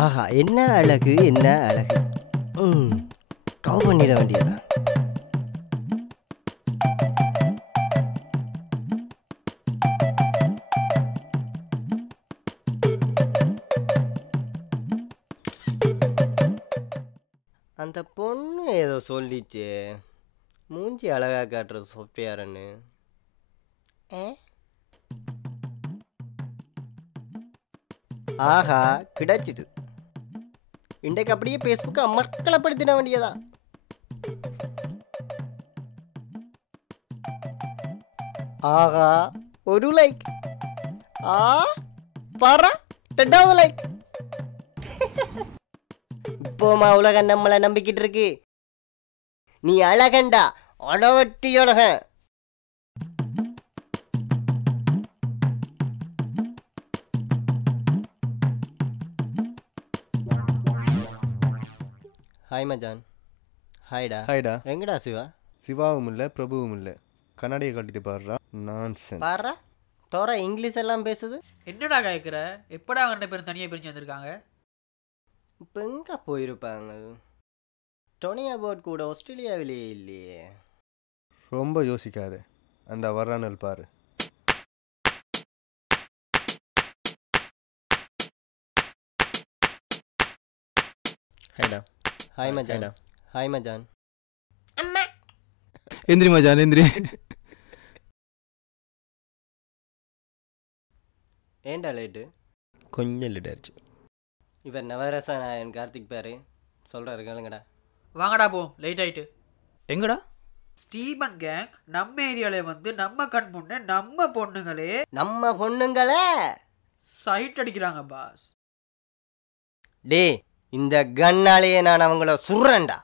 ஆஹா, என்ன அழகு, என்ன அழகு. கவு பண்ணிட வேண்டியதா. அந்த பொண்ணு ஏதோ சொல்லிச்சு, மூஞ்சி அழகா காட்டுறது சொப்பியாரன்னு. ஆஹா, கிடைச்சிட்டு இன்றைக்கு அப்படியே பேஸ்புக்கை அமர்க்கலப்படுத்திட வேண்டியதா. ஆஹா, ஒரு லைக். பாரா, 2வது லைக். இப்போமா உலகம் நம்மளை நம்பிக்கிட்டு இருக்கு. நீ அழகண்டா, அளவட்டி அழகன். ஹாய் மச்சான். ஹாய்டா. ஹாய்டா. எங்கடா சிவா? சிவாவும் இல்லை பிரபுவும் இல்லை, கண்ணாடியை கட்டிட்டு பாடுறா. நான்சென்ஸ். பாரா, தோரா இங்கிலீஷ் எல்லாம் பேசுது. என்னடா கேட்குற? எப்படா 2 பேரும் தனியாக பிரிஞ்சு வந்திருக்காங்க? இப்போ எங்கே போயிருப்பாங்க? டோனி அபவுட் கூட ஆஸ்திரேலியாவிலேயே இல்லையே. ரொம்ப யோசிக்காது, அந்த வர்றானல் பாரு. ஹாய்டா. ஹாய் மச்சான். ஹாய் மச்சான். அம்மா எந்திரி மச்சான், எந்திரி. ஏண்டா லேட்டு? கொஞ்சம் லேட் ஆயிடுச்சு. இவர் நவரச நாயன் கார்த்திக் பேரு சொல்கிறாரு, கேளுங்கடா. வாங்கடா போ, லேட் ஆயிட்டு. எங்கடா? ஸ்டீபன் கேங் நம்ம ஏரியாவில் வந்து நம்ம கண் முன்னே நம்ம பொண்ணுங்களே சைட் அடிக்கிறாங்க பாஸ். டே, இந்த கண்ணாலேயே நான் அவங்கள சுடுறேன்டா.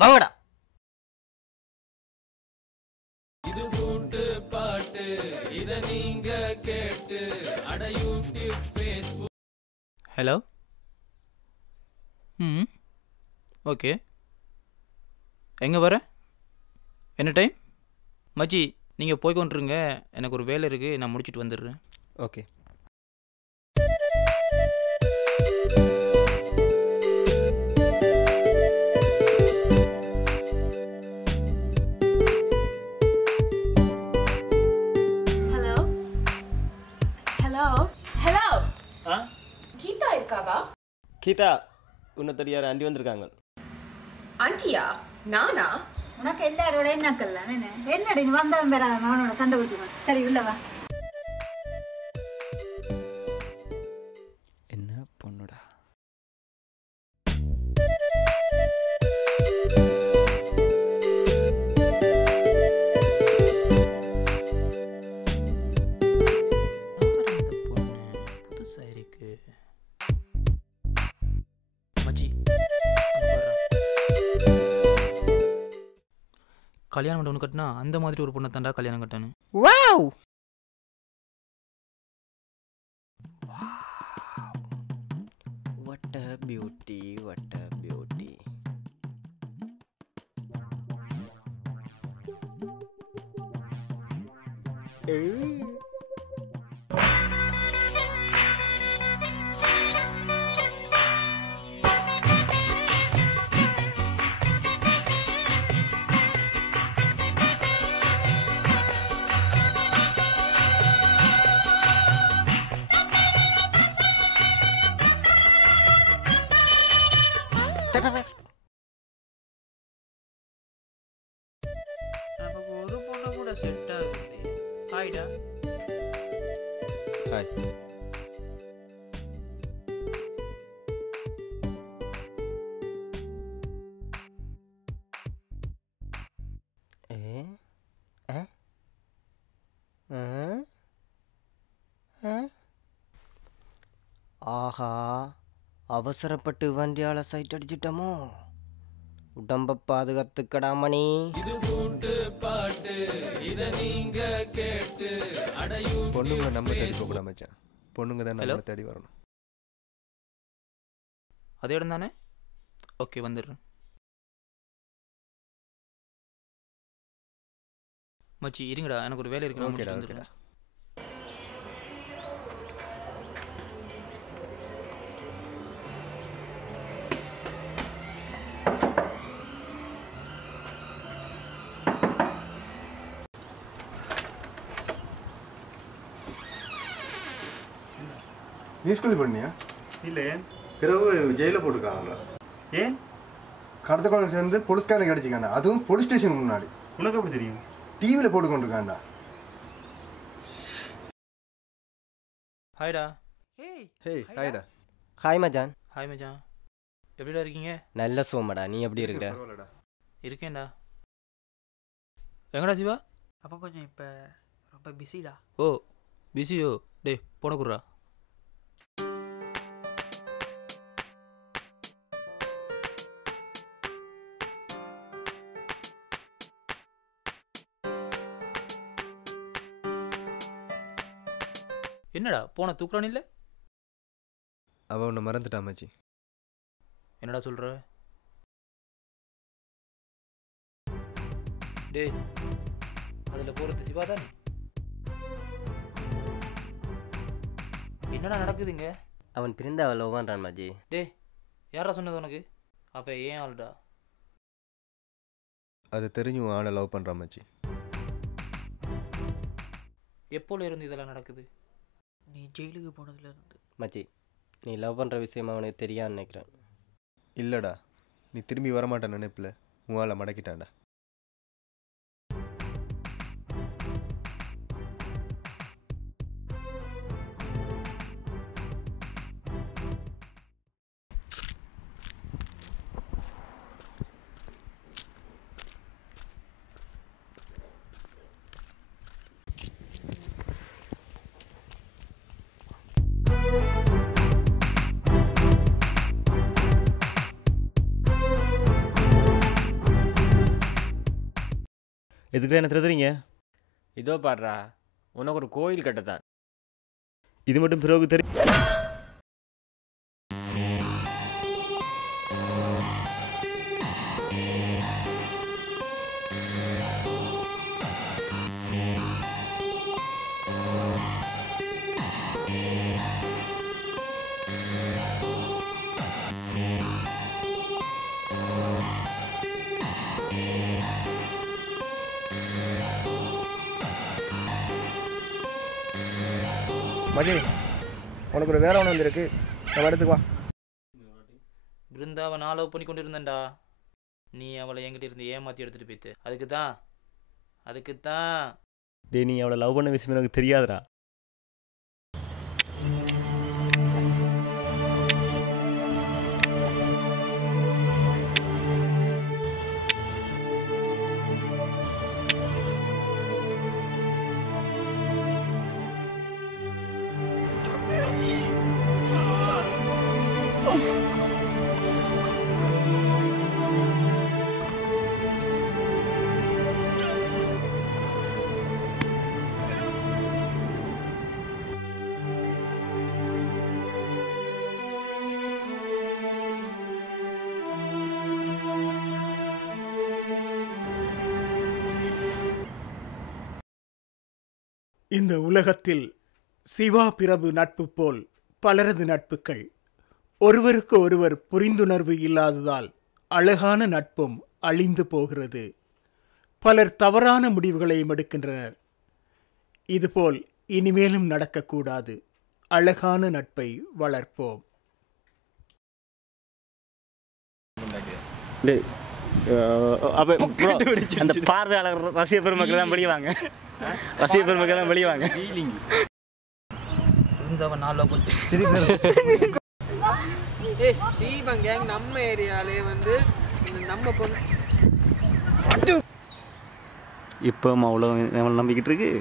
வாங்கடா. இது போட்டு பாட்டு இத நீங்க கேட்டு அட யூடியூப் ஃபேஸ்புக். ஹலோ. ஓகே. எங்கே வர? என்ன டைம்? மச்சி, நீங்கள் போய் கொண்டுருங்க, எனக்கு ஒரு வேலை இருக்குது, நான் முடிச்சுட்டு வந்துடுறேன். ஓகே. கீதா இருக்காவா? கீதா, உன்னை தெரியாத ஆண்டி வந்திருக்காங்க. ஆண்டியா? நானா? உனக்கு எல்லாரோட என்ன கல்யாணம்? என்னடி நீ வந்தவன் பேர மகனோட சண்டை பிடிக்குமா? சரி உள்ளவா. என்ன பொண்ணுடா. புதுசாக இருக்கு. மச்சி, கல்யாணம் பண்ண ஒன்று கட்டினா அந்த மாதிரி ஒரு பொண்ணை தாண்டா கல்யாணம் கட்டணும். Wow, what a beauty, what a beauty. நமக்கு ஒரு பொண்ணு கூட செட் ஆகுது. ஹாய்டா. ஹாய். ஆஹா, அவசரப்பட்டு வண்டியால சைட் அடிச்சிட்டோமோ. உடம்ப பாதுகாத்துக்கடா மணி. பொண்ணுங்க நம்ம தேடி போகக்கூடாது மச்சான். பொண்ணுங்க தான் நம்மளை தேடி வரணும். அதே இடம் தானே? ஓகே, வந்துடுறேன். மச்சி இருங்கடா, எனக்கு ஒரு வேலை இருக்கு, நான் முடிச்சுட்டு வந்துடுறேன். நீ ஸ்கூல் பண்ணியா? இல்லை. பிறகு ஜெயிலில் போட்டுருக்காங்களா? ஏன்? கடத்த கொலை சேர்ந்து போலீஸ்காரன் கிடச்சிக்காண்டா, அதுவும் போலீஸ் ஸ்டேஷன் முன்னாடி. உனக்கு எப்படி தெரியும்? டிவியில் போட்டுக்கொண்டிருக்காண்டா. ஹாய்டா. ஹேய் ஹாய்டா. ஹாய் மச்சான். ஹாய் மச்சான், எப்படிடா இருக்கீங்க? நல்ல சோமடா, நீ எப்படி இருக்கிற? இருக்கேன்டா. எங்கடா சிவா? அவன் கொஞ்சம் இப்போ ரொம்ப பிஸிடா. ஓ பிஸியோ? டேய் போன குடுறா. என்னடா போன தூக்குறான் இல்லை? அவன் உன்னை மறந்துட்டா மச்சி. என்னடா சொல்ற? டேய் அதில் போகிறது சிவா தானே? என்னடா நடக்குதுங்க? அவன் பிறந்த அவள் லவ் பண்ணுறான் மச்சி. டேய் யாரா சொன்னது உனக்கு? அப்போ ஏன் ஆள்டா? அது தெரிஞ்சும் ஆளை லவ் பண்ணுறான் மச்சி. எப்போல இருந்து இதெல்லாம் நடக்குது? நீ ஜெயிலுக்கு போனதுலேருந்து. மச்சி, நீ லவ் பண்ணுற விஷயம் அவனுக்கு தெரியான்னு நினைக்கிறேன். இல்லைடா, நீ திரும்பி வரமாட்டான் நினைப்பில் உன் ஆளை மடக்கிட்டான்டா. எதுக்கு என்ன திருதுறீங்க? இதோ பாடுறா, உனக்கு ஒரு கோயில் கட்டத்தான். இது மட்டும் பிறகு தெரியும். மச்சி, உனக்கு ஒரு வேலை ஒன்று வந்துருக்கு, நம்ம எடுத்துக்கு வா. பிருந்தாவை நான் லவ் பண்ணி கொண்டு இருந்தேன்டா. நீ அவளை என்கிட்ட இருந்து ஏமாற்றி எடுத்துகிட்டு போயிட்டு. அதுக்கு தான் டே, நீ அவளை லவ் பண்ண விஷயம் எனக்கு தெரியாதுடா. இந்த உலகத்தில் சிவா பிரபு நட்பு போல் பலரது நட்புகள். ஒருவருக்கு ஒருவர் புரிந்துணர்வு இல்லாததால் அழகான நட்பும் அழிந்து போகிறது. பலர் தவறான முடிவுகளையும் எடுக்கின்றனர். இதுபோல் இனிமேலும் நடக்கக்கூடாது. அழகான நட்பை வளர்ப்போம். அந்த பார்வையாளர் ரசிக பெருமக்கள் தான் வெளியே ரசிக பெருமக்கள் தான் வெளியே வாங்க. ஸ்டீபன் கேங் நம்ம ஏரியாலே வந்து நம்ம பொண்ணு இப்போ அவ்வளோ நம்பிக்கிட்டு இருக்கு.